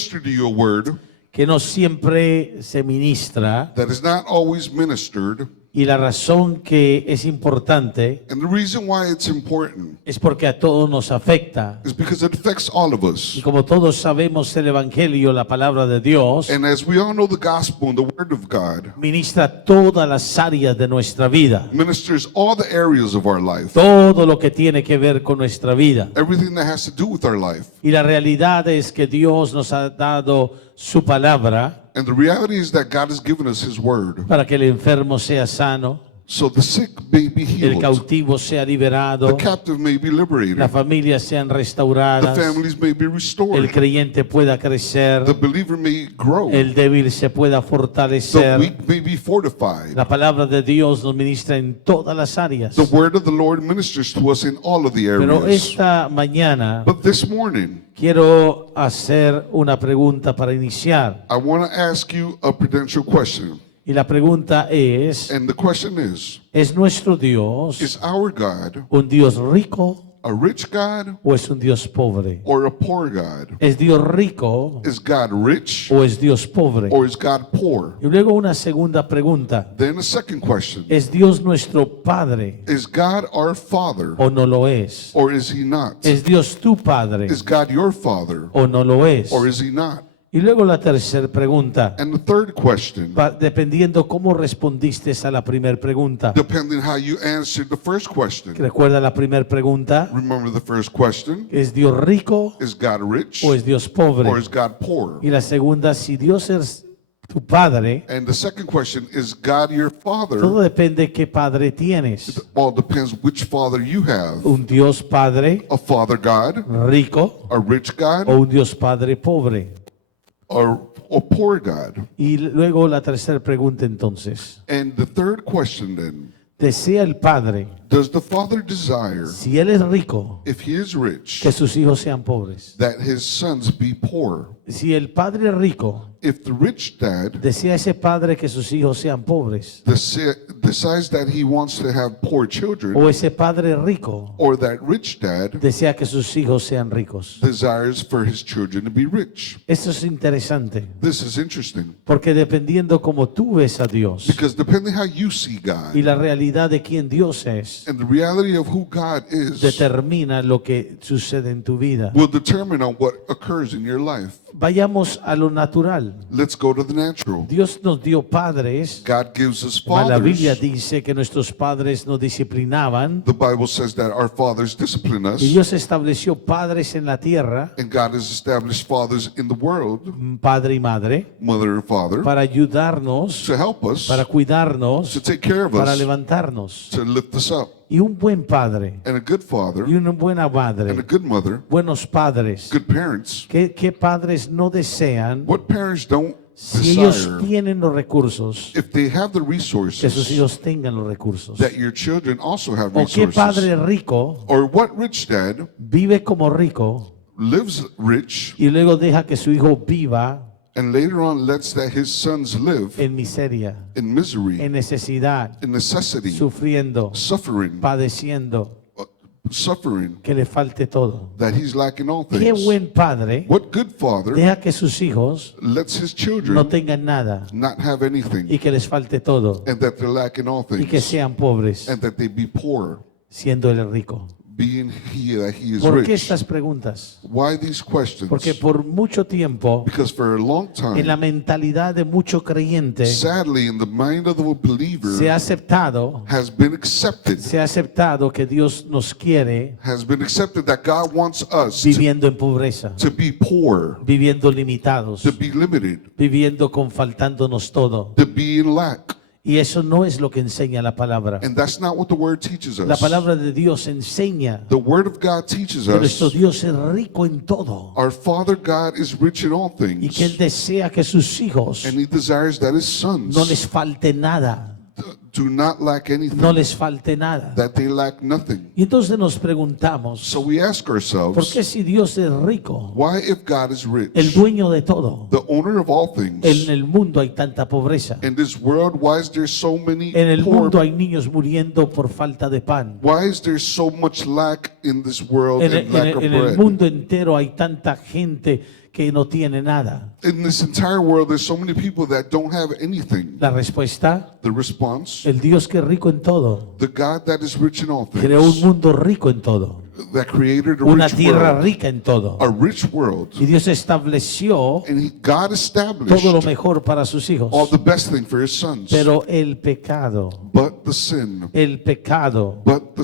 minister to you a word que no siempre se ministra, that is not always ministered. y la razón que es importante And the reason why it's important es porque a todos nos afecta. is because it affects all of Y us. como todos sabemos, el Evangelio, la palabra de Dios, And as we all know, the gospel and the word of God ministra todas las áreas de nuestra vida, ministers all the areas of our life, todo lo que tiene que ver con nuestra vida. everything that has to do with our life. Y la realidad es que Dios nos ha dado su palabra And the reality is that God has given us His word para que el enfermo sea sano, so the sick may be el healed, cautivo sea the liberado, captive may be liberated, las familias sean the restauradas, families may be el restored, creyente pueda crecer, the believer may grow, el débil se pueda the fortalecer. weak may be fortified. La palabra de Dios nos ministra en todas las áreas. The word of the Lord ministers to us in all of the Pero areas. esta mañana But this morning, quiero hacer una pregunta para iniciar. I want to ask you a prudential question. Y la pregunta And the question ¿es nuestro Dios is our God un Dios rico a rich God o es un Dios pobre? or a poor God? ¿Es Dios rico Is God rich o es Dios pobre? or is God poor? Y luego una segunda pregunta. Then a second question, ¿Es Dios nuestro Padre is God our Father o no lo es? or is He not? ¿Es Dios tu Padre Is God your Father o no lo es? or is He not? Y luego la tercera pregunta. And the third question, Dependiendo cómo respondiste a la primera pregunta. depending how you answered the first question. ¿Recuerda la primera pregunta? Remember the first question, ¿Es Dios rico is God rich o es Dios pobre? or is God poor? Y la segunda, si Dios es tu Padre, And the second question, is God your Father? todo depende de qué Padre tienes. It all depends which Father you have. Un Dios Padre A Father God, rico a rich o God, un Dios Padre pobre. or a poor God. Y luego la tercera pregunta entonces. And the third question then, ¿Desea el Padre, does the Father desire, si Él es rico, if He is rich, que sus hijos sean pobres? that His sons be poor? Si el Padre es rico, If the rich dad ¿desea ese Padre que sus hijos sean pobres? decides that he wants to have poor children, ¿O ese Padre rico or that rich dad desea que sus hijos sean ricos? desires for his children to be rich? Esto es interesante, This is interesting porque dependiendo cómo tú ves a Dios because depending how you see God y la realidad de quién Dios es, and the reality of who God is determina lo que sucede en tu vida. will determine on what occurs in your life. Vayamos a lo natural. Let's go to the natural. Dios nos dio padres. God gives us La Biblia fathers. dice que nuestros padres nos disciplinaban The Bible says that our fathers discipline us, y Dios estableció padres en la tierra, and God has established fathers in the world, padre y madre, mother and father, para ayudarnos, to help us, para cuidarnos, to take care of para us, levantarnos. to lift us up. Y un buen padre And a good father y una buena and a madre, good mother, buenos padres, good parents. ¿qué padres no desean, What parents don't si ellos desire, tienen los recursos, if they have the que sus resources, hijos tengan los recursos? that your children also have ¿O qué padre resources? rico Or what rich dad vive como rico lives rich y luego deja que su hijo viva and later on lets that his sons live en miseria, in misery, en necesidad, in necessity, sufriendo, suffering, padeciendo, suffering, que le falte todo? that he's lacking all Qué things? buen padre What good father deja que sus hijos lets his no children tengan nada not have anything y que les falte todo and that they're lacking all y que things sean pobres and that they be poor, siendo él rico? being he that he is ¿Por qué rich? estas preguntas? Why these questions? Porque por mucho tiempo Because for a long en la time, mentalidad de mucho creyente sadly, in the mind of the believer, se ha aceptado que Dios nos quiere has been accepted that God wants us viviendo en pobreza, to be poor, viviendo limitados, to be limited, viviendo con faltándonos todo. to be in lack. Y eso no es lo que enseña la palabra. And that's not what the word teaches La us. palabra de Dios enseña The word of God teaches que nuestro us Dios es rico en todo our Father God is rich in all y que Él things, desea que sus hijos and He desires that His sons no les falte nada, do not lack anything, no les falte nada. that they lack nothing. Y entonces nos preguntamos, So we ask ¿por ourselves, qué si Dios es rico, why if God is rich, el dueño de todo, the owner of all en things, el mundo hay tanta pobreza? in this world, why is there so many En el poor? mundo hay niños muriendo por falta de pan. Why is there so much lack in this world En and lack of el bread? mundo entero hay tanta gente que no tiene nada. In this entire world, there's so many people that don't have anything. La respuesta, The response, el Dios que es rico en todo, the God that is rich in all creó un things, mundo rico en todo, that created a una rich tierra world, rica en todo. a rich world, Y Dios estableció and God todo lo established mejor para sus hijos. all the best thing for his sons. Pero el pecado, But the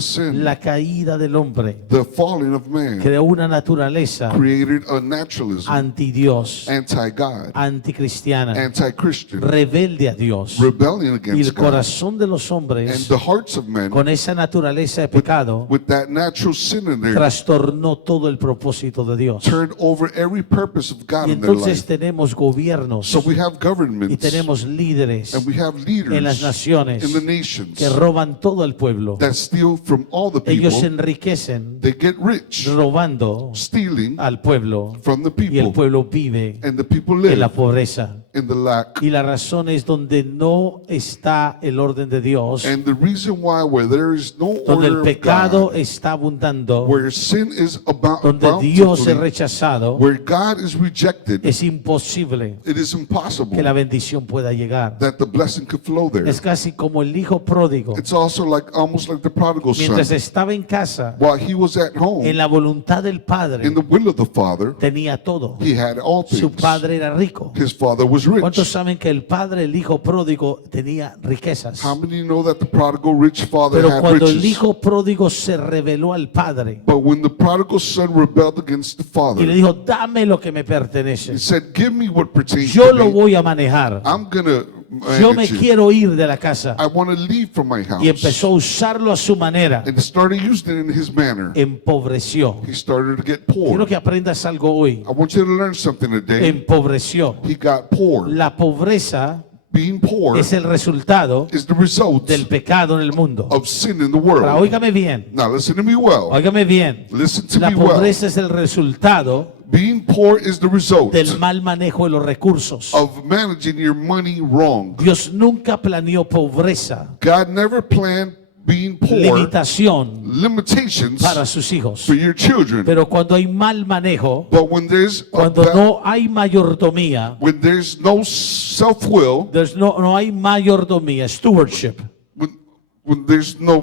sin, la caída del hombre, the falling of man creó una naturaleza created a naturalism, anti-Dios, anti-God, anticristiana, anti-Christian, rebelde a Dios. rebellion Y against el God. corazón de los And hombres, the hearts of men, con esa naturaleza de pecado, with that natural sin in there, trastornó todo el propósito de Dios. turned over every purpose of God Y in their entonces life. tenemos gobiernos So we have y governments tenemos líderes and we have en las leaders naciones in the nations que roban todo el pueblo. that steal from all the Ellos se people. enriquecen They get rich robando stealing al pueblo from the y el people, pueblo vive and the people en la live pobreza. in the lack. Y la razón es donde no está el orden de Dios, And the reason why, where there is no donde el order of pecado God, está abundando, where sin is donde Dios es bountifully, rechazado, where God is rejected, es imposible it is impossible que la bendición pueda llegar. that the blessing could flow there. Es casi como el hijo pródigo. It's also like almost like the prodigal Mientras son. estaba en casa, While he was at en home, la voluntad del Padre, in the will of the Father, tenía todo. he had all Su things. padre era rico. His father was ¿Cuántos rich. saben que el padre, el hijo pródigo, tenía riquezas? How many know that the prodigal rich father Pero had cuando el riches? hijo pródigo se rebeló al padre But when the prodigal son rebelled against the y le father, dijo, dame lo que me he pertenece, said, "Give me what pertains yo to lo me. voy a manejar, I'm gonna yo me manage it. quiero ir de la casa. I want to leave from my Y house." empezó a usarlo a su manera, And started using it in his manner. empobreció. He started to get Quiero poor. que aprendas algo hoy. I want you to learn something today. Empobreció. He got poor. La pobreza Being poor es el resultado is the result del pecado en el mundo. of sin in the Ahora, world. óigame bien, Now listen to me well. óigame bien. Listen to La me well. pobreza es el resultado Being poor is the result del mal manejo de los recursos. of managing your money wrong. Dios nunca planeó pobreza, God never planned being poor, limitación limitations para sus hijos. for your children. Pero cuando hay mal manejo, But when there's cuando no hay mayordomía, when there's no self-will, no hay mayordomía, stewardship, when there's no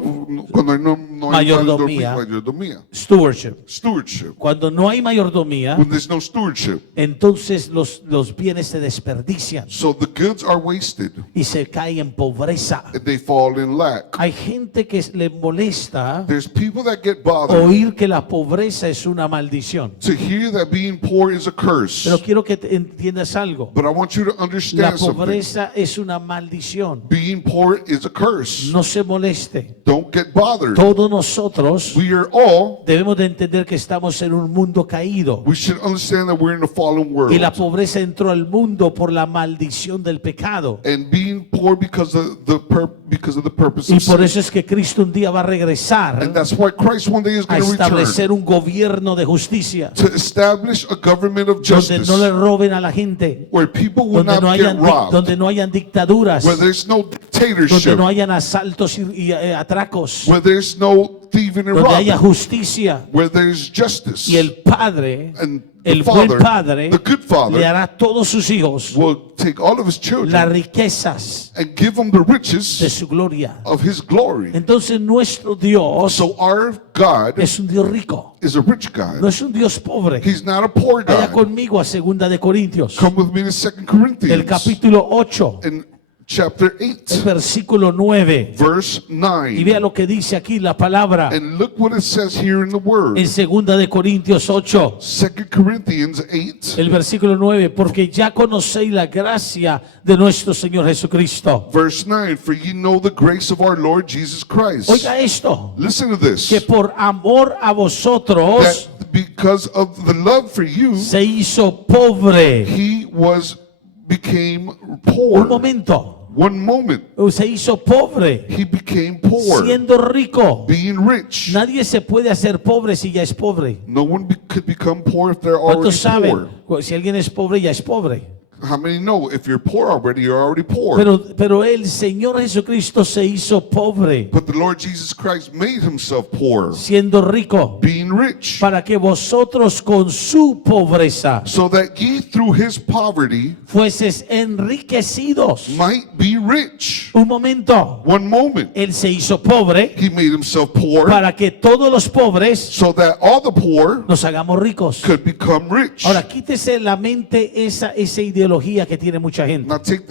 cuando no hay Mayordomía. mayordomía, stewardship. stewardship, Cuando no hay mayordomía, when there's no stewardship, entonces los bienes se desperdician so the goods are wasted y se cae en pobreza. and they fall in lack. Hay gente que le molesta There's people that get bothered oír que la pobreza es una maldición. to hear that being poor is a curse. Pero quiero que entiendas algo. But I want you to La understand something. pobreza es una maldición. Being poor is a curse. No se moleste. Don't get bothered. Todos nosotros We are all, debemos de entender que estamos en un mundo caído. we should understand that we're in a fallen Y la world. pobreza entró al mundo por la maldición del pecado. And being poor because of the purpose Y of por sin. eso es que Cristo un día va a And regresar that's why Christ one day is a going to return establecer un gobierno de justicia to establish a government of donde justice no le roben a la gente, where people will donde not no get hayan, robbed, donde no hayan dictaduras, where there's no donde dictatorship, no hayan asaltos y atracos, where there's no thieving and donde haya robbing, justicia. where there's justice. Y el Padre, And the el buen Father, Padre, the good Father, le hará a todos sus hijos will take all of his las children riquezas and give them the de riches su gloria. of his glory. Entonces nuestro Dios So our God es un Dios rico, is a rich God. no es un Dios pobre. He's not a poor Vaya God. conmigo a 2 de Corintios, Come with me to 2 el Corinthians capítulo 8, in chapter el 8, versículo 9. verse Y 9. vea lo que dice aquí la palabra And look what it says here in the word. en 2 de Corintios 8, 2 Corinthians 8, el versículo 9, porque ya conocéis la gracia de nuestro Señor Jesucristo. verse 9. For ye know the grace of our Lord Jesus Christ. Oiga esto, Listen to this. que por amor a vosotros That because of the love for you, se hizo pobre. he became Un poor. momento, One moment, se hizo pobre, he became poor, siendo rico. being rich. Nadie se puede hacer pobre si ya es pobre. No one could become poor if they're already ¿Cuántos saben? poor. Si alguien es pobre, ya es pobre. How many know if you're poor already, you're already poor? Pero el Señor Jesucristo se hizo pobre, But the Lord Jesus Christ made himself poor, siendo rico, being rich, para que vosotros con su pobreza so that ye through his poverty fueses enriquecidos. might be rich. Un momento, One moment, Él se hizo pobre he made himself poor para que todos los pobres so that all the poor nos hagamos ricos. could become rich. Ahora, quítese la mente esa ideología que tiene mucha gente, Now take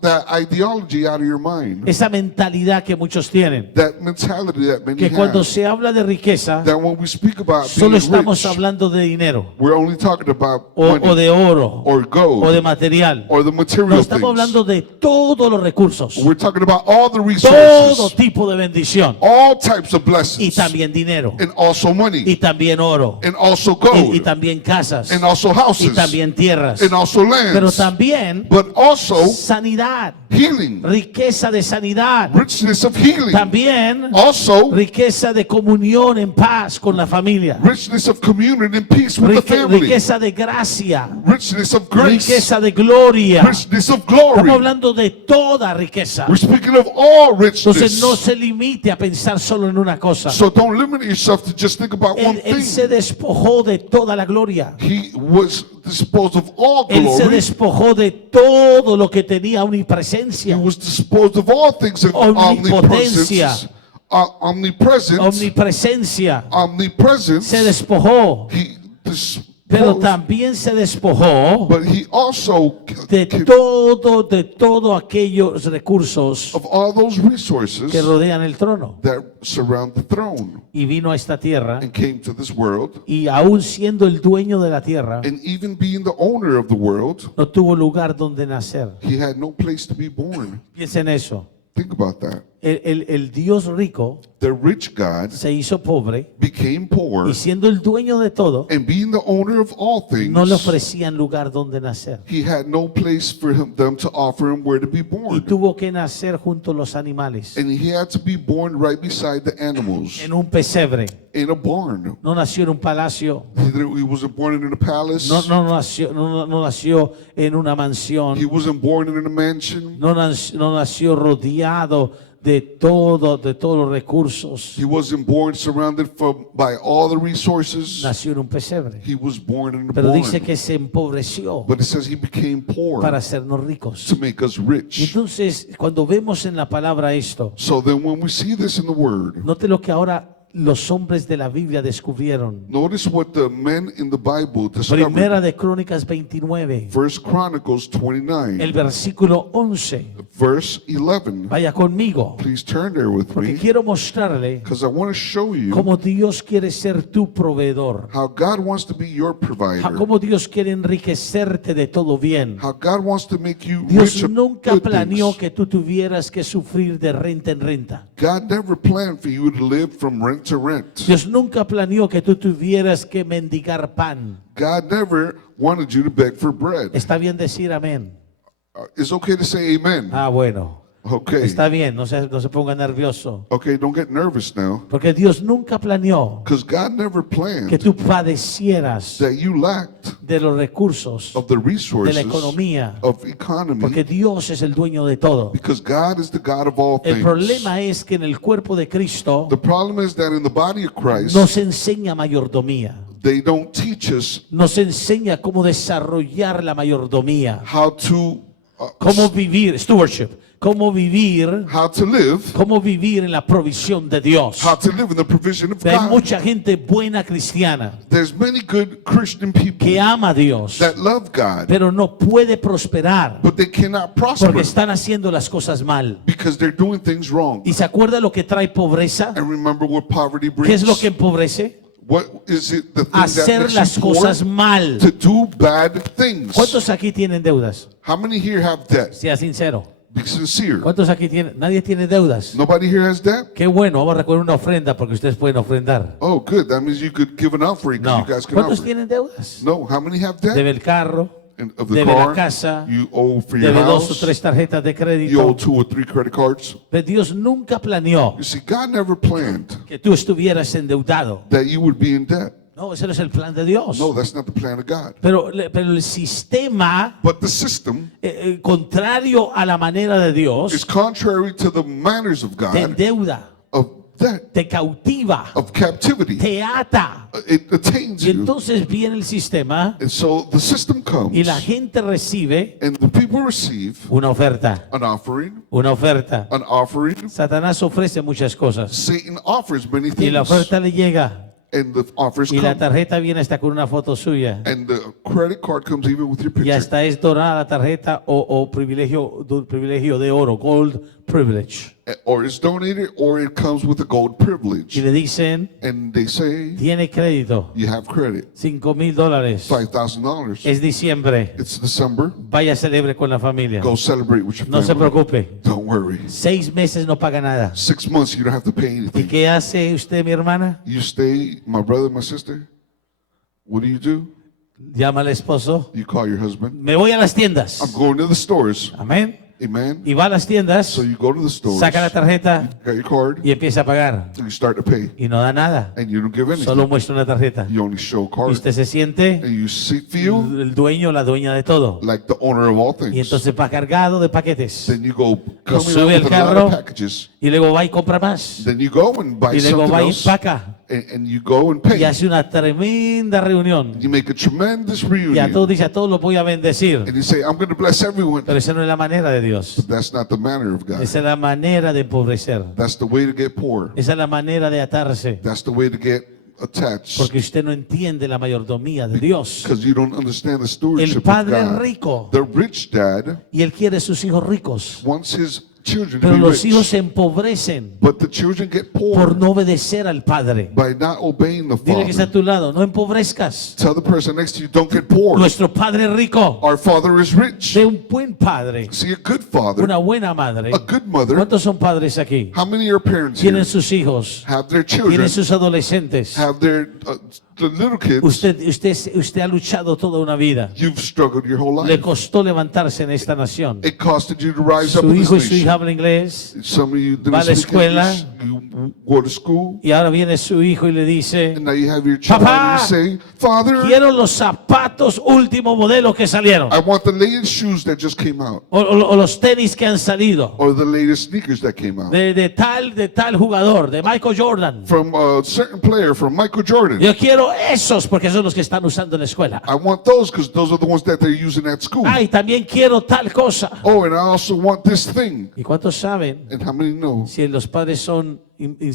that ideology out of your mind, esa mentalidad que muchos tienen, that mentality that many que cuando have, se habla de riqueza, that when we speak about solo being estamos rich, hablando de dinero, we're only talking about o money de oro, or gold o de material. or the No, material estamos things. hablando de todos los recursos, We're talking about all the todo resources, tipo de bendición, all types of y blessings, también dinero, and also money, y también oro, and also y gold, también casas, and also y houses, también tierras, and also pero lands, también but also sanidad, healing, riqueza de sanidad, richness of healing, también also riqueza de comunión en paz con la familia, richness of communion and peace with the family, riqueza de gracia, richness of grace, riqueza de gloria. richness of glory. Estamos hablando de toda riqueza. We're speaking of all Entonces no richness. se limite a pensar solo en una cosa. So don't limit yourself to just think about one Él se thing. despojó de toda la gloria. He was disposed of all Él se glory. despojó de todo lo que tenía He omnipresencia, was disposed of all things of Omnipotencia. omnipresence, omnipresencia. omnipresence. Se despojó, He pero disposed, también se despojó but he also de todo aquellos recursos of all those resources que rodean el trono. that surround the throne, Y vino a esta tierra, and came to this world, y aún siendo el dueño de la tierra, and even being the owner of the world, no tuvo lugar donde nacer. he had no place to be born. Piensen eso. Think about that. El Dios rico The rich God se hizo pobre, became poor, y siendo el dueño de todo, and being the owner of all things, no le ofrecían lugar donde nacer. he had no place for them to offer him where to be Y born. tuvo que nacer junto a los animales, And he had to be born right beside the animals en un pesebre. in a barn. No nació en un palacio, He wasn't born in a palace. no nació en una He mansión, wasn't born in a mansion. no nació rodeado de todos los recursos. He wasn't born surrounded by all the resources. Nació en un pesebre. He was born in a Pero dice barn. que se empobreció But it says he became poor para hacernos ricos. to make us Y rich. entonces, cuando vemos en la palabra esto, So then when we see this in the word, note lo que ahora los hombres de la Biblia descubrieron. notice what the men in the Bible discovered. Primera de Crónicas 29, First Chronicles el 29, versículo 11. verse 11. Vaya conmigo, Please turn there with porque me, quiero mostrarle because I want to show you cómo Dios quiere ser tu proveedor, how God wants to be your provider, cómo Dios quiere enriquecerte de todo bien. how God wants to make you Dios rich of nunca good planeó things. que tú tuvieras que sufrir de renta en renta. God never planned for you to live from rent to rent. Dios nunca planeó que tú tuvieras que mendigar pan. God never wanted you to beg for bread. Está bien decir amén. It's okay to say amen. Ah, bueno. Okay. Está bien, no se ponga nervioso. Okay, don't get nervous now. Porque Dios nunca planeó Because God never que planned tú padecieras that you lacked de los recursos, of the de la resources economía, of economy. porque Dios es el dueño de todo. Because God is the God of all El things. problema es que en el cuerpo de Cristo The problem is that in the body of Christ, nos enseña mayordomía, they don't teach us nos enseña cómo desarrollar la mayordomía, how to cómo vivir, stewardship, cómo vivir en la provisión de Dios. how to live in the provision of Hay God. mucha gente buena cristiana There's many good Christian people que ama a Dios, that love God, pero no puede prosperar but they cannot prosper porque están haciendo las cosas mal. because they're doing things wrong. ¿Y se acuerda lo que trae pobreza? And remember what poverty brings? ¿Qué es lo que empobrece? What is it? The thing that Hacer makes las you poor? cosas mal. To do bad things. ¿Cuántos aquí tienen deudas? How many here have debt? Sea sincero. Be sincere. ¿Cuántos aquí tienen? Nadie tiene deudas. Nobody here has debt? Qué bueno, vamos a recoger una ofrenda porque ustedes pueden ofrendar. Oh, good. That means you could give an offering because No. you guys can ¿Cuántos offer. tienen deudas? No. How many have debt? Debe el carro, And of the debe la car, casa, you owe for your debe 2 o house. 3 tarjetas de You owe crédito. 2 or 3 credit cards. Pero Dios nunca planeó You see, God never planned que tú estuvieras endeudado. that you would be in debt. No, ese no es el plan de Dios. No, that's not the plan of God. Pero el sistema But the system contrario a la manera de is Dios contrary to the manners of te God, endeuda, of debt, te cautiva, of captivity. te ata. It attains Y you. entonces viene el sistema And so the system y comes, la gente recibe and the people receive una oferta, an offering, una oferta. an offering. Satanás ofrece muchas cosas Satan offers many y la things, oferta le llega and the offers y la come, tarjeta viene hasta con una foto suya and the credit card comes even with your y picture. hasta es dorada la tarjeta o privilegio de oro, gold privilege. Or it's donated, or it comes with a gold Y privilege. le dicen, And they say, tiene crédito, you have credit, $5,000. $5,000. Es diciembre, It's December. vaya celebre con la familia. Go celebrate with your No se family. preocupe, Don't worry. 6 meses no paga nada. 6 months, you don't have to pay ¿Y anything. qué hace usted, mi hermana? You stay, my brother, my sister. What do? Llama al esposo, You call your husband. me voy a las tiendas. I'm going to the stores. Amén. Amen. Y va a las tiendas, So you go to the stores, saca la tarjeta got your card, y empieza a pagar. and you start to pay. Y no da nada, And you don't give anything. solo muestra una tarjeta. You only show Y card. usted se siente And you feel el dueño, la dueña de todo. like the owner of all Y things. entonces va cargado de paquetes. Then you go coming sube out al with a lot carro. of packages. Y luego va y compra más. Then you go and buy Y luego something va y else. empaca. And you go and Y pay. hace una tremenda reunión. You make a tremendous Y a reunion. todos dice, a todos los voy a bendecir. And you say, I'm going to bless everyone. Pero esa no es la manera de Dios. But that's not the manner of God. Esa es la manera de empobrecer. That's the way to get poor. Esa es la manera de atarse. That's the way to get attached. Porque usted no entiende la mayordomía de Dios. Because you don't understand the stewardship El of padre God. rico. The rich dad Y él quiere sus hijos ricos. wants his children to Pero be los hijos se rich. empobrecen But the children get por poor no obedecer al padre. by not obeying the Dile que está a father. tu lado, no empobrezcas. Tell the person next to you, don't get poor. Nuestro padre rico, Our father is rich. de un buen padre, See, a good father, una buena madre. a good mother. ¿Cuántos son padres aquí? How many of your parents here Tienen sus hijos, have their children, tienen sus adolescentes. have their the little kids? Usted ha luchado toda una vida. You've struggled your whole Le life. costó levantarse en esta nación. It costed you to rise up Su in hijo y this su hija nation. hablan inglés Some of you va a didn't la speak escuela. English. You go to school, y ahora viene su hijo y le dice, and now you have your child, Papá, and you say, Father, quiero los zapatos último modelo que salieron. I want the latest shoes that just came out, O los tenis que han salido. or the latest sneakers that came out. De tal jugador, de Michael Jordan. From a certain player, from Michael Jordan. Yo quiero esos porque son los que están usando en la escuela. I want those because those are the ones that they're using at school. Ay, también quiero tal cosa. Oh, and I also want this thing. ¿Y cuántos saben And how many know si los padres son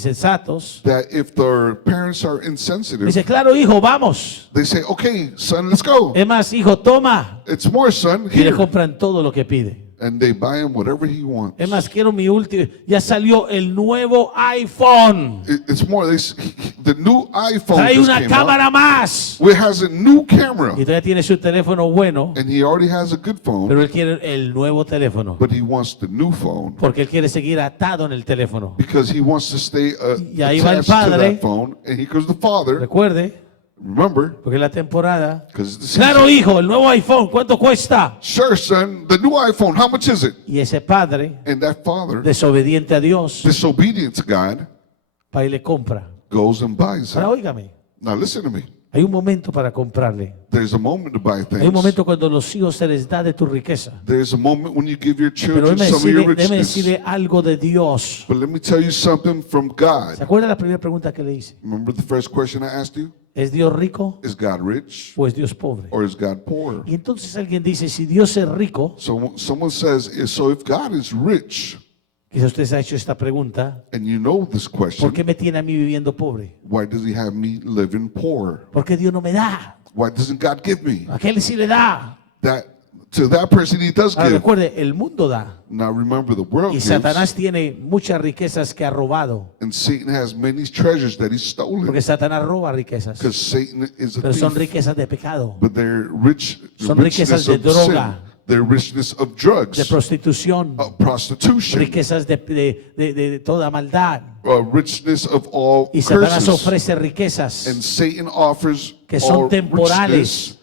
insensatos? that if their parents are insensitive, Dice, claro, hijo, vamos. they say, okay, son, let's go. Es más, hijo, toma. It's more, son, Y le here. compran todo lo que pide. And they buy him whatever he wants. Es más, quiero mi último. Ya salió el nuevo iPhone. It's more, the new iPhone Trae just una came out. cámara más. It has a new camera. Y todavía tiene su teléfono bueno, And he already has a good phone, pero él quiere el nuevo teléfono. but he wants the new phone Porque él quiere seguir atado en el teléfono. because he wants to stay Y ahí va el attached to padre. that phone. And here goes the father. Recuerde, Remember, porque la temporada. because it's the Claro, season. hijo, el nuevo iPhone, ¿cuánto cuesta? Sure, son, the new iPhone, how much is it? Y ese padre, And that father, desobediente a Dios, disobedient to God, va y le compra. goes and buys Ahora it. óigame, Now listen to me. hay un momento para comprarle. There's a moment to buy Hay un things. momento cuando los hijos se les da de tu riqueza. There's a moment when you give your Pero children some of your déjeme richness. decirle algo de Dios. But let me tell you something from ¿Se God. acuerda la primera pregunta que le hice? Remember the first question I asked you? ¿Es Dios rico Is God rich o es Dios pobre? or is God poor? Y entonces alguien dice, si Dios es rico, So someone says, so if God is rich, quizás usted se ha hecho esta pregunta, and you know this ¿por question, qué me tiene a mí viviendo pobre? why does he have me living poor? ¿Por qué Dios no me da? Why doesn't God give me? ¿A qué él sí le da? That to that person he does Ahora give. recuerde, el mundo da. Now remember, the world Y gives, Satanás tiene muchas riquezas que ha robado. and Satan has many treasures that he's stolen. Porque Satanás roba riquezas. Because Satan is a Pero son thief. riquezas de pecado, But they're rich, Son richness riquezas de of sin, droga. their richness of drugs, de prostitución, prostitution, riquezas de toda maldad. richness of all Y Satanás curses. ofrece And riquezas Satan offers que son all temporales. richness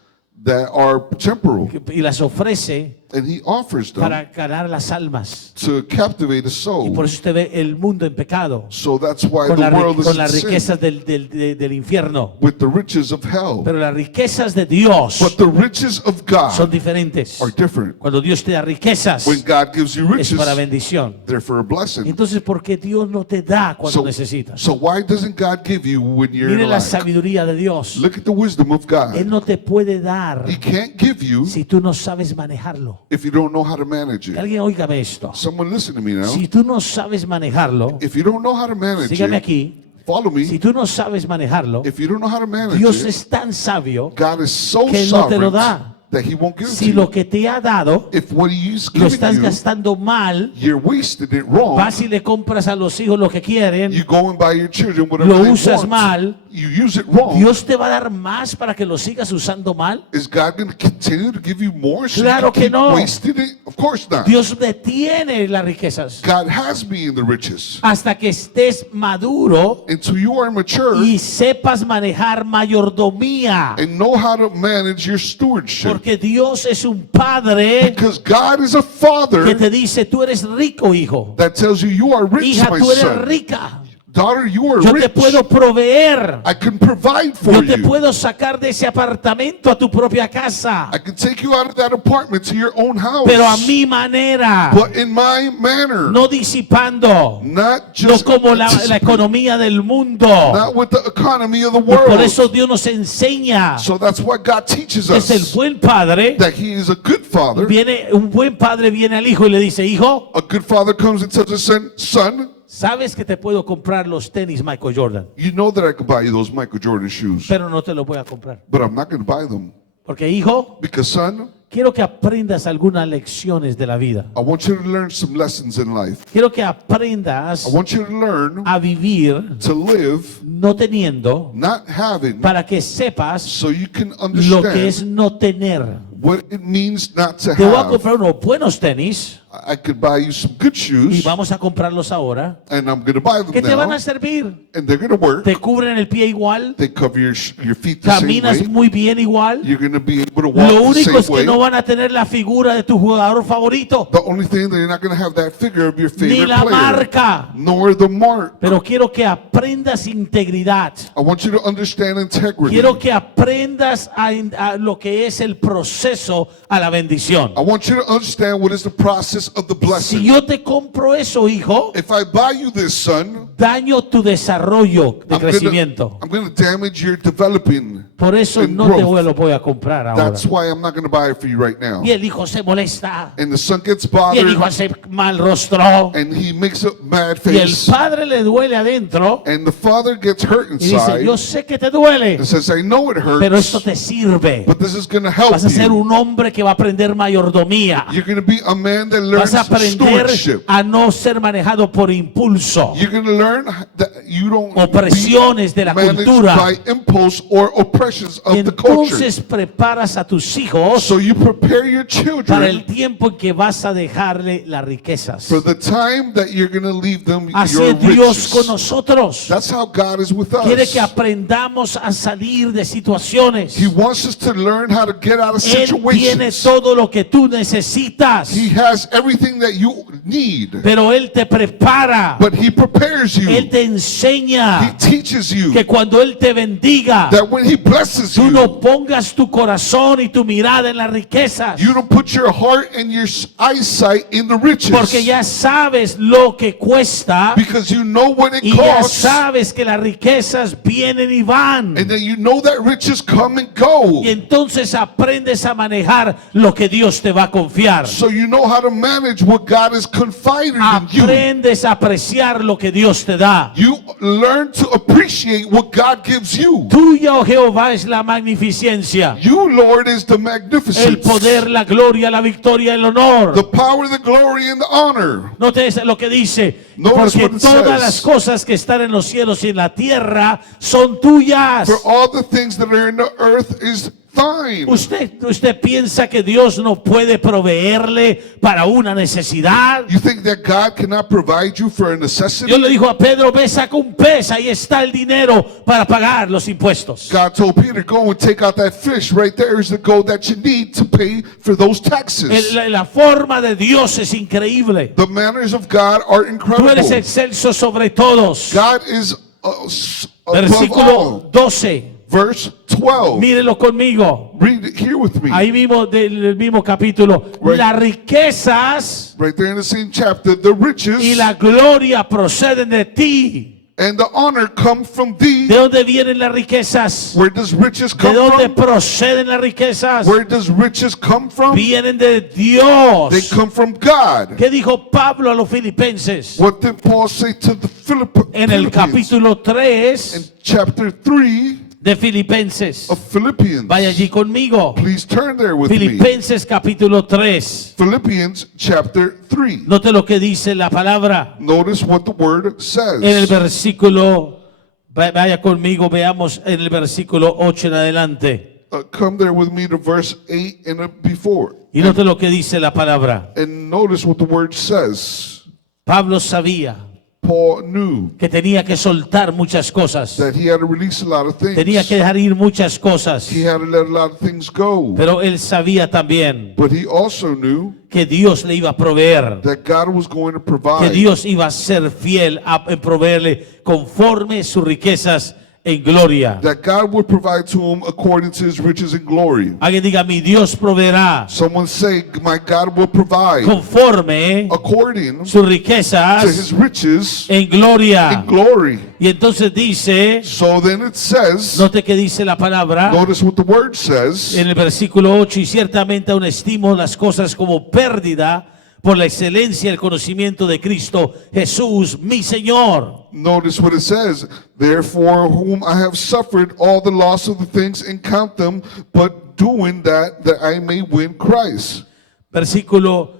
that are temporal. y las ofrece And he offers them para ganar las almas. to captivate a Y soul. por eso usted ve el mundo en pecado, So that's why con, the world is con in las sin, riquezas del infierno. with the riches of hell. Pero las riquezas de Dios But the riches of son God diferentes. are different. Cuando Dios te da riquezas, When God gives you es riches, para bendición. they're for a blessing. Entonces, ¿por qué Dios no te da cuando necesitas? So why doesn't God give you when you're Mire in la lack? sabiduría de Dios. Look at the wisdom of God. Él no te puede dar He can't give you si tú no sabes manejarlo. if you don't know how to manage it. Alguien óigame esto. Someone listen to me now. Si tú no sabes manejarlo, If you don't know how to manage sígame it, aquí. follow me. Si tú no sabes manejarlo, If you don't know how to manage Dios it, es tan sabio God is so que Él no te lo sovereign da. that He won't give it to Si you. lo que te ha dado If what He's lo giving estás you, gastando mal, you're wasting it wrong. vas y le compras a los hijos lo que quieren, You go and buy your children whatever lo they usas want. mal, You use it wrong. ¿Dios te va a dar más para que lo sigas usando mal? Is God going to continue to give you more so Claro you que can keep no. wasting it? Of course not. Dios detiene las riquezas God has me in the riches. hasta que estés maduro Until you are mature y sepas manejar mayordomía. and know how to manage your stewardship. Porque Dios es un padre Because God is a que father te dice, tú eres rico, hijo. that tells you you are rich, Hija, my tú eres son. rica. Daughter, you are Yo te rich. puedo proveer. I can provide for Yo te you. puedo sacar de ese apartamento a tu propia casa. I can take you out of that apartment to your own house. Pero a mi manera. But in my manner. No disipando. Not No just como la economía del mundo. not with the economy of the Y por world. eso Dios nos enseña. So that's what God teaches Es el us. buen padre. That He is a good father. Un buen padre viene al hijo y le dice, hijo, A good father comes and tells his son, sabes que te puedo comprar los tenis Michael Jordan, you know that I could buy you those Michael Jordan shoes, pero no te los voy a comprar. but I'm not going to buy them. Porque hijo, Because son, quiero que aprendas algunas lecciones de la vida. I want you to learn some lessons in life. Quiero que aprendas I want you to learn a vivir to live no teniendo, not having, para que sepas so you can lo que es understand no tener. what it means not to Te voy a have. comprar unos buenos tenis I could buy you some good y shoes, vamos a comprarlos ahora, and I'm going to buy them que te van now, a servir. and they're going to work. Te cubren el pie igual, They cover your feet the same caminas way. muy bien igual. You're going to be able to walk Lo the único same es que way. no van a tener la figura de tu jugador favorito, The only thing that you're not going to have that figure of your ni favorite la player, marca. nor the mark. Pero quiero que aprendas integridad. I want you to understand integrity. Quiero que aprendas a lo que es el proceso a la bendición. I want you to understand what is the process of the Si blessing. yo te compro eso, hijo, If I buy you this, son, daño tu desarrollo de I'm crecimiento. gonna damage your developing. Por eso and no te growth. lo voy a comprar ahora. That's why I'm not going to buy it for you right now. Y el hijo se molesta. And the son gets Y el bothered, hijo hace mal rostro. and he makes a mad Y el face, padre le duele adentro. and the father gets hurt Y dice, inside, yo sé que te duele, and says, I know it pero esto hurts, te sirve. but this is going to help Vas a ser you. un hombre que va a aprender mayordomía. You're going to be a man that learns Vas a aprender stewardship. a no ser manejado por impulso, You're going to learn that you don't opresiones de la be managed cultura. by impulse or oppressions Y of the culture. entonces preparas a tus hijos So you prepare your para el children tiempo en que vas a dejarle las riquezas. for the time that you're going to leave them Así your es Dios con riches. nosotros. That's how God is with Quiere que us. aprendamos a salir de situaciones. He wants us to learn how to get out of Él tiene situations. todo lo que tú necesitas, He has everything that you need, pero Él te prepara, but He prepares you. Él te He enseña teaches you que cuando Él te bendiga, that when He blesses tú you, no pongas tu corazón y tu mirada en las riquezas, you don't put your heart and your eyesight in the riches, porque ya sabes lo que cuesta because you know what it y ya costs, sabes que las riquezas vienen y van. and then you know that riches come and go. Y entonces aprendes a manejar lo que Dios te va a confiar. So you know how to manage what God has confided in you. Aprendes a apreciar lo que Dios te da. You learn to appreciate what God gives you. Tuya, oh Jehová, es la magnificencia, You, Lord, is the el magnificence, poder, la gloria, la victoria, el honor. the power, the glory, and the honor. Note lo que dice, Notice porque what it todas says. las cosas que están en los cielos y en la tierra son tuyas. For all the things that are in the earth is fine. ¿Usted piensa que Dios no puede proveerle para una necesidad? You think that God cannot provide you for a necessity? Dios le dijo a Pedro, ve, saca un pez, ahí está el dinero para pagar los impuestos. God told Peter, go and take out that fish. Right there is the gold that you need to pay for those taxes. La forma de Dios es increíble. The manners of God are Tú eres incredible. excelso sobre todos. God is above Versículo all. 12. Verse 12. Mírelo conmigo. Read it here with me. Ahí mismo del mismo capítulo. Right. Las riquezas Right there in the same chapter. The riches y la gloria proceden de ti. and the honor come from thee. ¿De dónde vienen las riquezas? Where does riches ¿De come dónde from? proceden las riquezas? Where does riches come from? Vienen de They Dios. come from God. ¿Qué dijo Pablo a los filipenses? What did Paul say to the En el Philippians? capítulo In 3 chapter 3 de Filipenses. of Philippians. Vaya allí conmigo. Please turn there with me. Filipenses capítulo 3. Philippians chapter 3. Note lo que dice la palabra. Notice what the word En el says. versículo, vaya conmigo, veamos en el versículo 8 en adelante. Come there with me to verse 8 and before. Y note lo que dice la palabra. And notice what the word says. Pablo sabía Paul knew que tenía que soltar muchas cosas. that he had to release a lot of things. Tenía que dejar ir muchas cosas. He had to let a lot of things go. Pero él sabía también But he also knew que Dios le iba a proveer. that God was going to Que provide. Dios iba a ser fiel en proveerle conforme sus riquezas en gloria. That God would provide to him according to his riches and glory. Alguien diga, mi Dios proveerá Someone say, my God will provide conforme according sus to his riquezas riches en gloria. and glory. Y entonces dice, So then it says, note que dice la palabra notice what the word says. en el versículo 8, y ciertamente aún estimo las cosas como pérdida por la excelencia y el conocimiento de Cristo Jesús, mi Señor. Notice what it says. Therefore, whom I have suffered all the loss of the things and count them, but doing that I may win Christ. Versículo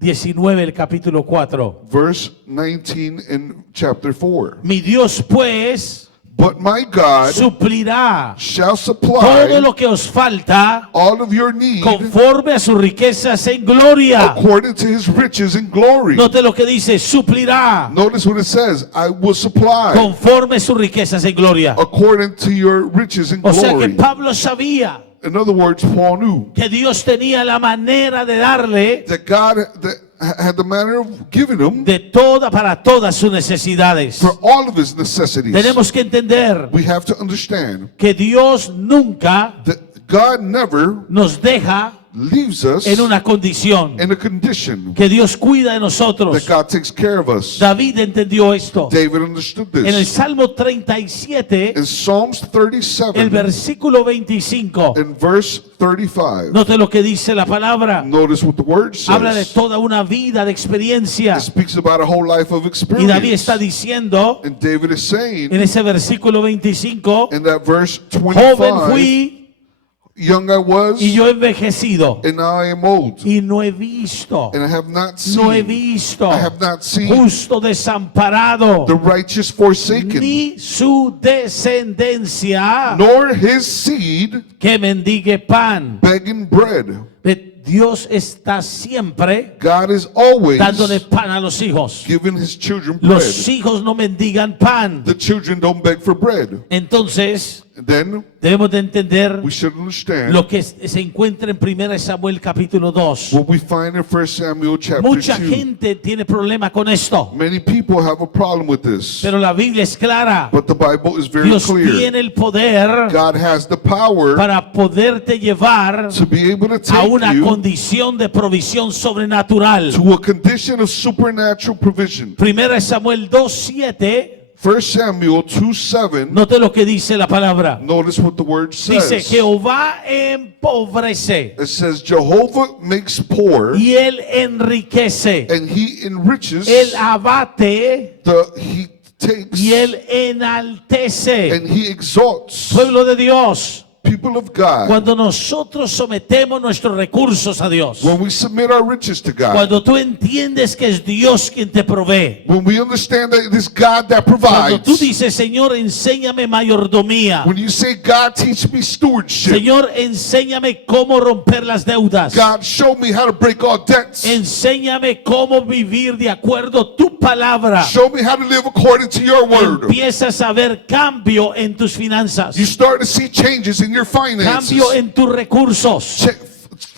19, el capítulo 4. Verse 19 in chapter 4. Mi Dios pues But my God suplirá shall todo supply lo que os falta all of your need conforme a sus riquezas en gloria. according to his riches and glory. Note lo que dice, suplirá Notice what it says. I will supply conforme a sus riquezas en gloria. according to your riches and O sea que glory. Pablo sabía In other words, Paul knew que Dios tenía la manera de darle that God had the manner of giving him para todas sus necesidades. for all of his necessities. Tenemos que entender We have to understand que Dios nunca that God never nos deja leaves us en una condición, in a condition que Dios cuida de that nosotros. God takes care of us. David entendió esto. David understood En el this. Salmo 37, In Psalms el 37, versículo 25, in verse 35, note lo que dice la palabra. notice what the word Habla de says. toda una vida de experiencia. It speaks about a whole life of Y David experience. está diciendo And David is saying en ese versículo 25, in that verse joven 25, fui young I was, y yo he envejecido and now I am old, y no he visto, and I have not no he seen, visto I have not seen justo desamparado, the righteous forsaken, ni su descendencia nor his seed que mendigue pan. begging bread. Dios está siempre God is always dándole pan a los hijos. giving his children Los bread. hijos no mendigan pan. The children don't beg for bread. Entonces, Then debemos de entender we should understand lo que se encuentra en 1 Samuel capítulo 2. what we find in 1 Samuel chapter Mucha 2. gente tiene problema con esto, Many people have a problem with this, pero la Biblia es clara. but the Bible is very Dios clear. tiene el poder God has the power para poderte llevar to be able to a take una you condición de provisión sobrenatural. to a condition of supernatural provision. 1 Samuel 2:7, 1 Samuel 2:7. note lo que dice la palabra. Notice what the word Dice, says. Jehová empobrece It says Jehovah makes poor y él enriquece. and he enriches. Él abate He takes y él enaltece. and he exalts. Pueblo de Dios, people of God, cuando nosotros sometemos nuestros recursos a Dios, when we submit our riches to God, cuando tú entiendes que es Dios quien te provee, when we understand that it is God that cuando tú provides, dices, Señor, enséñame mayordomía, when you say, God, teach me stewardship, Señor, enséñame cómo romper las deudas, God, show me how to break all debts, enséñame cómo vivir de acuerdo a tu palabra, show me how to live according to your word. empiezas a ver cambio en tus finanzas, You start to see changes in your finances, cambio en tus recursos.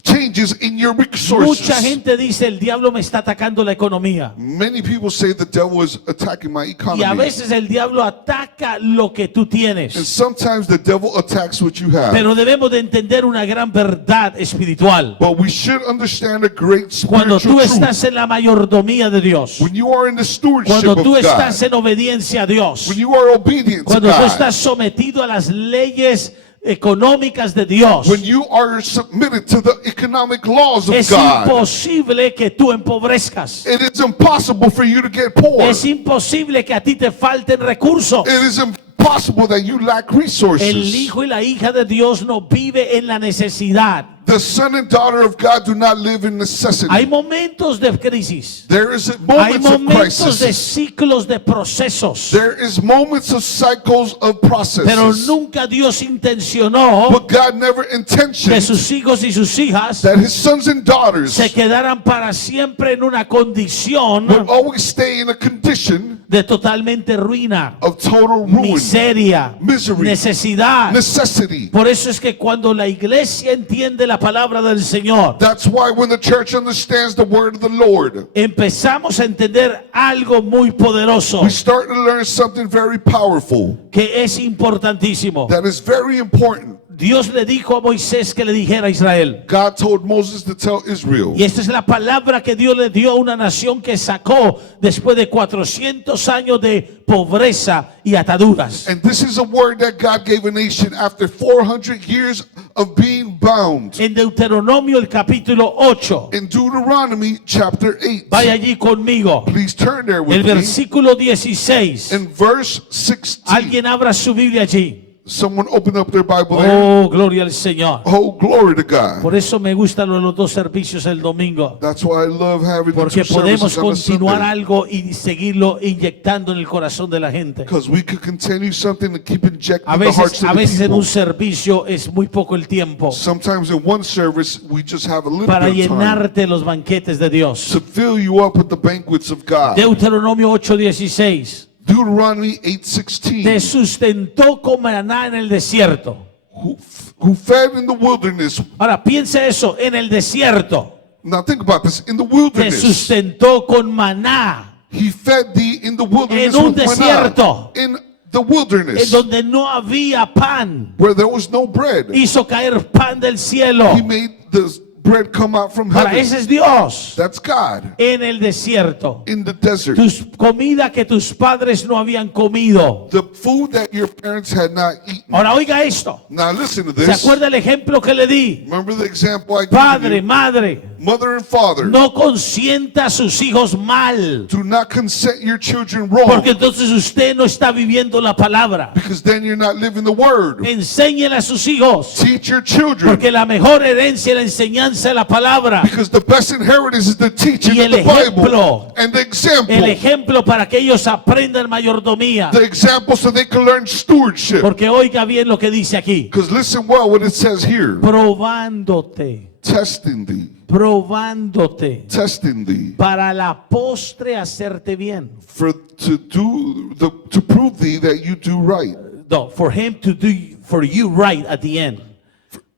changes in your Mucha resources. gente dice, el diablo me está atacando la economía. Many people say the devil is attacking my Y a economy. veces el diablo ataca lo que tú And tienes. sometimes the devil attacks what you have. Pero debemos de entender una gran verdad espiritual. But we should understand a great Cuando tú spiritual truth. estás en la mayordomía de Dios, When you are in the stewardship cuando tú of estás God, en obediencia a Dios, when you are obedient to cuando tú God, estás sometido a las leyes económicas de Dios, when you are submitted to the economic laws of es God, imposible que tú empobrezcas. it is impossible for you to get poor. Es imposible que a ti te falten recursos. It is impossible that you lack El resources. hijo y la hija de Dios no vive en la necesidad. The son and daughter of God do not live in necessity. Hay momentos de crisis. There is Hay moments of momentos de crisis. ciclos de procesos. There is moments of cycles of Pero processes. nunca Dios intencionó But God never que intentioned sus hijos y sus hijas that his sons and daughters se quedaran para siempre en una condición would always stay in a condition de totalmente ruina, of total ruin, miseria, misery, necesidad. necessity. Por eso es que cuando la iglesia entiende la palabra del Señor, That's why when the church understands the word of the Lord, empezamos a entender algo muy poderoso we start to learn something very powerful que es importantísimo. that is very important. Dios le dijo a Moisés que le dijera a Israel. God told Moses to tell Israel. Y esta es la palabra que Dios le dio a una nación que sacó después de 400 años de pobreza y ataduras. And this is a word that God gave a nation after 400 years of being bound. En Deuteronomio el capítulo 8. In Deuteronomy chapter 8. Vaya allí conmigo. Please turn there El with me. versículo 16. In verse 16. Alguien abra su Biblia allí. Someone open up their Bible there. Oh, gloria al Señor. Oh, glory to God. Por eso me gustan los dos servicios el domingo. That's why I love having the Porque two podemos services on a continuar Sunday. algo y seguirlo inyectando en el corazón de la gente. Because we could continue something to keep injecting A the hearts veces, of the en un people. servicio es muy poco el tiempo Sometimes in one service, we just have a little para bit of time llenarte los banquetes de Dios. to fill you up with the banquets of God. Deuteronomio 8:16. Deuteronomy Te 8:16. sustentó con maná en el desierto. Who fed in the wilderness. Ahora piensa eso, en el desierto. Now think about this. In the Te wilderness. sustentó con maná, He fed thee in the wilderness En un with desierto. manna. In the en wilderness donde no había pan. where there was no bread. Hizo caer pan del cielo. He made the bread come out from Ahora, heaven. ese es Dios That's God. en el desierto. In the desert. Comida que tus padres no habían comido. The food that your parents had not eaten. Ahora oiga esto. Now listen to ¿Se this. acuerda el ejemplo que le di? Remember the example I gave Padre, you? madre, Mother and father. no consienta a sus hijos mal. Do not consent your children wrong. Porque entonces usted no está viviendo la palabra. Because then you're not living the word. Enséñele a sus hijos. Teach your children. Porque la mejor herencia es la enseñanza de la palabra. Because the best inheritance is the teaching Y of el the Bible. ejemplo. And the example. El ejemplo para que ellos aprendan mayordomía. The example so they can learn stewardship. Porque oiga bien lo que dice aquí. Because listen well what it says here. Probándote. Testing thee. Probándote. Testing thee. Para la postre hacerte bien. To prove thee that you do right. No, for him to do for you right at the end.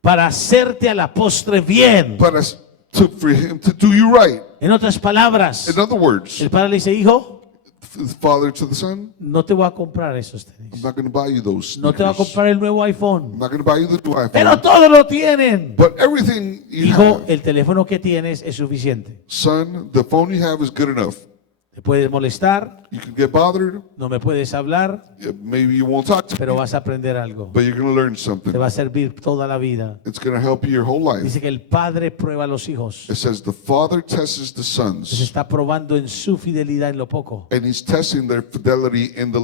Para hacerte a la postre bien. For him to do you right. En otras palabras, In other words, el padre le dice, hijo, the father to the son, no te voy a comprar esos I'm tenis. not going to buy you those No te voy a sneakers. comprar el nuevo iPhone. I'm not going to buy you the new Pero iPhone. todo lo tienen. But everything you Hijo, have, el teléfono que tienes es suficiente. son, the phone you have is good enough. Te puedes molestar, You can get bothered. no me puedes hablar, Maybe you won't talk to pero me, vas a aprender algo. but you're going to learn Te something. va a servir toda la vida. It's going to help you your whole life. Dice que el padre prueba a los hijos. It says the father tests the Se sons, está probando en su fidelidad en lo poco. and he's testing their fidelity in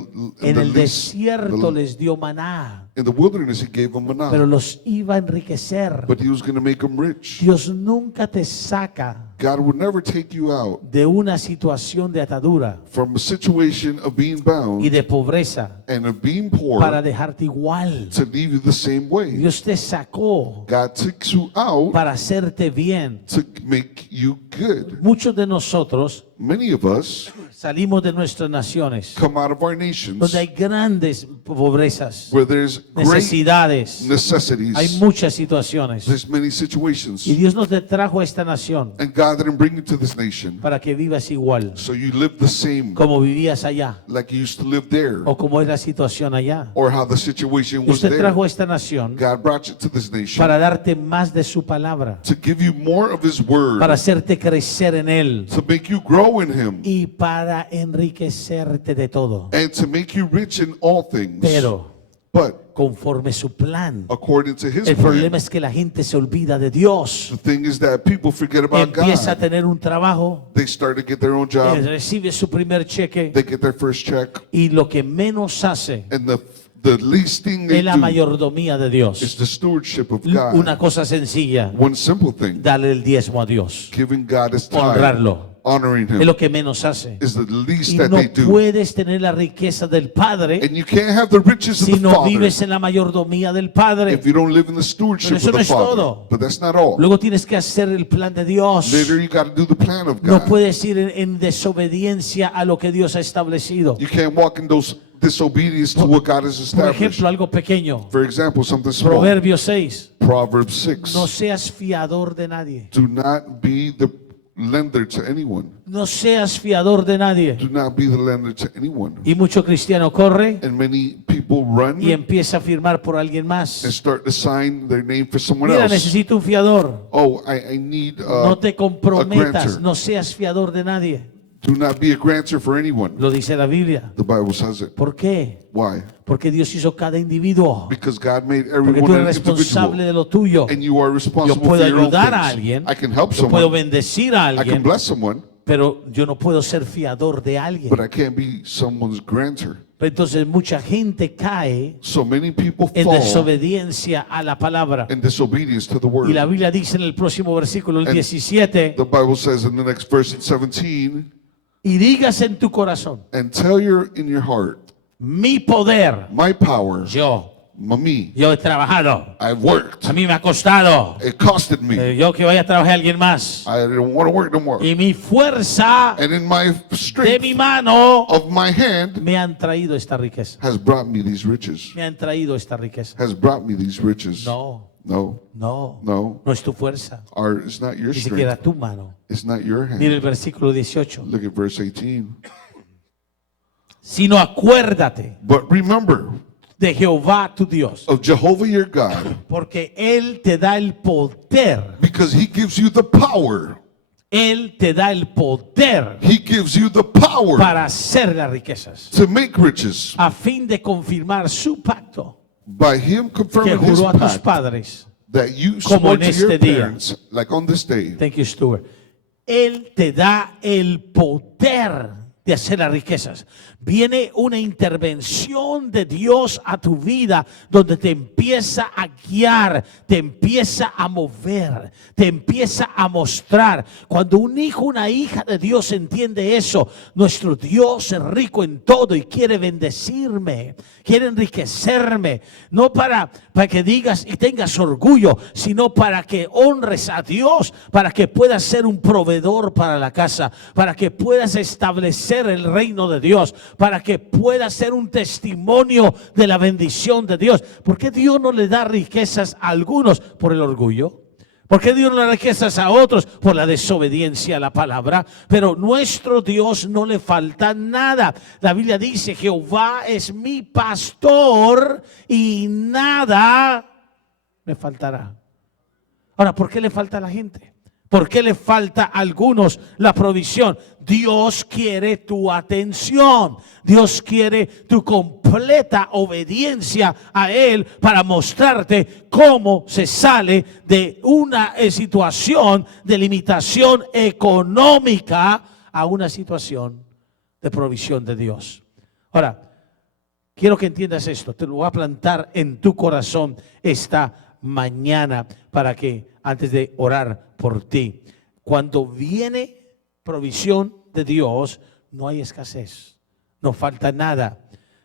En the el least. desierto les dio maná, In the wilderness, he gave them pero manna, los iba a enriquecer. but he was going to make them rich. Dios nunca te saca God would never take you out de una situación de atadura from a situation of being y bound de pobreza and of being para poor dejarte igual. to leave you the same way. Dios te sacó God took you out para hacerte bien. to make you good. Muchos de nosotros Many of us salimos de nuestras naciones come out of our nations donde hay grandes pobrezas, where there's great necesidades, hay necessities, muchas situaciones. there's many situations, Y Dios no te trajo a esta nación and God didn't bring you to this nation para que vivas igual so you live the same como vivías allá like you used to live there, o como es la situación allá. or how the situation was Usted there. trajo a esta nación God brought you to this nation para darte más de su palabra, to give you more of His Word, para hacerte crecer en Él to make you grow in Him, y para enriquecerte de todo. and to make you rich in all things. Pero But conforme su plan, according to His el plan, problema es que la gente se olvida de Dios. the thing is that people forget about Empieza a God. tener un trabajo, They start to get their own job, recibe su primer cheque they get their first check, y lo que menos hace and the least thing they es la do mayordomía de is Dios. the stewardship of Una God. cosa sencilla, One simple thing, darle el diezmo a Dios, giving God His time, honrarlo. honoring Es Him, lo que menos hace. is the least Y that no they do. puedes tener la riqueza del Padre And you can't have the riches of si the no Father vives en la mayordomía del Padre. if you don't live in the stewardship Pero eso of no the es Father. todo. But that's not all. Luego tienes que hacer el plan de Dios. Later, you got to do the plan of No God. puedes ir en desobediencia a lo que Dios ha establecido. You can't walk in those disobedience to what God has Por established. ejemplo, algo pequeño. For example, something small. Proverbios 6. Proverbs 6. No seas fiador de nadie. Do not be the lender to anyone. No seas fiador de nadie. Do not be the lender to anyone. Y mucho cristiano corre And many people run y empieza a firmar por alguien and más. start to sign their name for someone Mira, else. necesito un fiador. Oh, I need No te a comprometas, grantor. no seas fiador de nadie. Do not be a grantor for anyone. Lo dice la Biblia. The Bible says it. ¿Por qué? Why? Porque Dios hizo cada individuo. Because God made Porque tú everyone an eres responsable individual. de lo tuyo. And you are Yo responsible puedo for your own ayudar a things. alguien, I can help yo puedo someone. bendecir a I can alguien, bless someone, pero yo no puedo ser fiador de alguien. but I can't be someone's grantor. Entonces mucha gente cae So many people en fall desobediencia a la palabra. in disobedience to the word. Y la Biblia dice en el próximo versículo, el And 17, The Bible says in the next verse in 17, y digas en tu corazón, and tell in your heart, mi poder, my power, me, me, yo he trabajado, I've worked. a mí me ha costado, It costed me. yo que vaya a trabajar a alguien más, I don't want to work no more. y mi fuerza And in my de strength mi mano of my hand me han traído esta riqueza, has brought me these riches. me han traído esta riqueza. Has brought me these riches. No, No, no, no. no es tu fuerza, It's not your ni siquiera strength. tu mano. It's not your Mira hand. el versículo 18. Look at verse 18. Sino acuérdate But remember de Jehová tu Dios, of Jehovah your God, porque Él te da el poder. because he gives you the power. Él te da el poder He gives you the power para hacer las riquezas, to make riches a fin de confirmar su pacto by him que confirming his juró a tus pact padres. that you como swore en to your este día. parents, like on this day. Thank you, Stuart. Él te da el poder de hacer las riquezas. Viene una intervención de Dios a tu vida donde te empieza a guiar, te empieza a mover, te empieza a mostrar. Cuando un hijo, una hija de Dios entiende eso, nuestro Dios es rico en todo y quiere bendecirme, quiere enriquecerme, no para que digas y tengas orgullo, sino para que honres a Dios, para que puedas ser un proveedor para la casa, para que puedas establecer el reino de Dios, para que puedas ser un testimonio de la bendición de Dios. ¿Por qué Dios no le da riquezas a algunos? Por el orgullo. ¿Por qué Dios no le da riquezas a otros? Por la desobediencia a la palabra. Pero nuestro Dios no le falta nada. La Biblia dice, Jehová es mi pastor y nada me faltará. Ahora, ¿por qué le falta a la gente? ¿Por qué le falta a algunos la provisión? Dios quiere tu atención. Dios quiere tu completa obediencia a Él para mostrarte cómo se sale de una situación de limitación económica a una situación de provisión de Dios. Ahora, quiero que entiendas esto. Te lo voy a plantar en tu corazón esta mañana para que antes de orar por ti, cuando viene provisión de Dios, no hay escasez, no falta nada.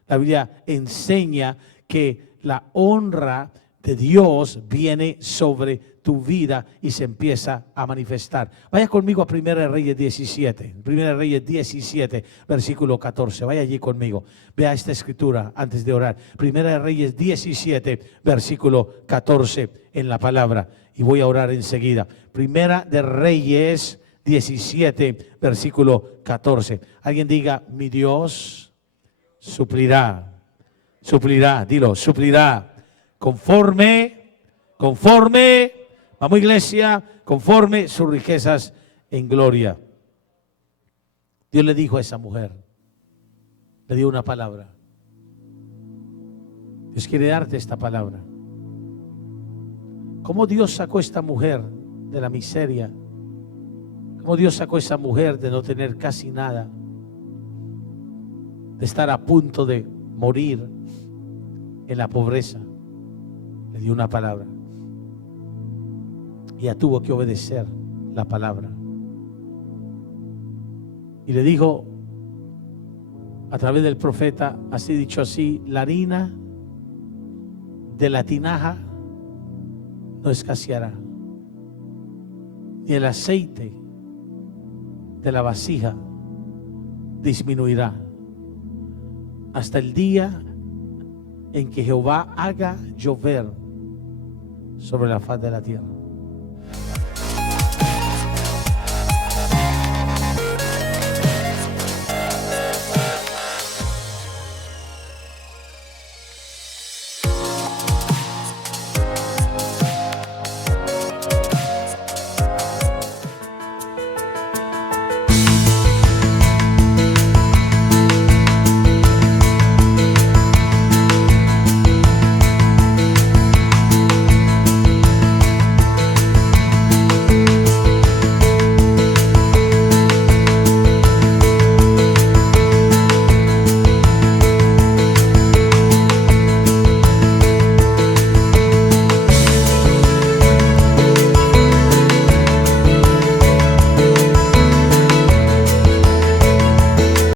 La Biblia enseña que la honra de Dios viene sobre tu vida y se empieza a manifestar. Vaya conmigo a 1 Reyes 17, 1 Reyes 17, versículo 14. Vaya allí conmigo. Vea esta escritura antes de orar. 1 Reyes 17, versículo 14 en la palabra. Y voy a orar enseguida. 1 de Reyes 17, versículo 14. Alguien diga, mi Dios suplirá, suplirá, dilo, suplirá, conforme, vamos iglesia, conforme sus riquezas en gloria. Dios le dijo a esa mujer, le dio una palabra. Dios quiere darte esta palabra. ¿Cómo Dios sacó a esta mujer de la miseria? ¿Cómo Dios sacó a esa mujer de no tener casi nada? De estar a punto de morir en la pobreza. Le dio una palabra. Y ella tuvo que obedecer la palabra. Y le dijo a través del profeta, así dicho así, la harina de la tinaja no escaseará, ni el aceite de la vasija disminuirá, hasta el día en que Jehová haga llover sobre la faz de la tierra.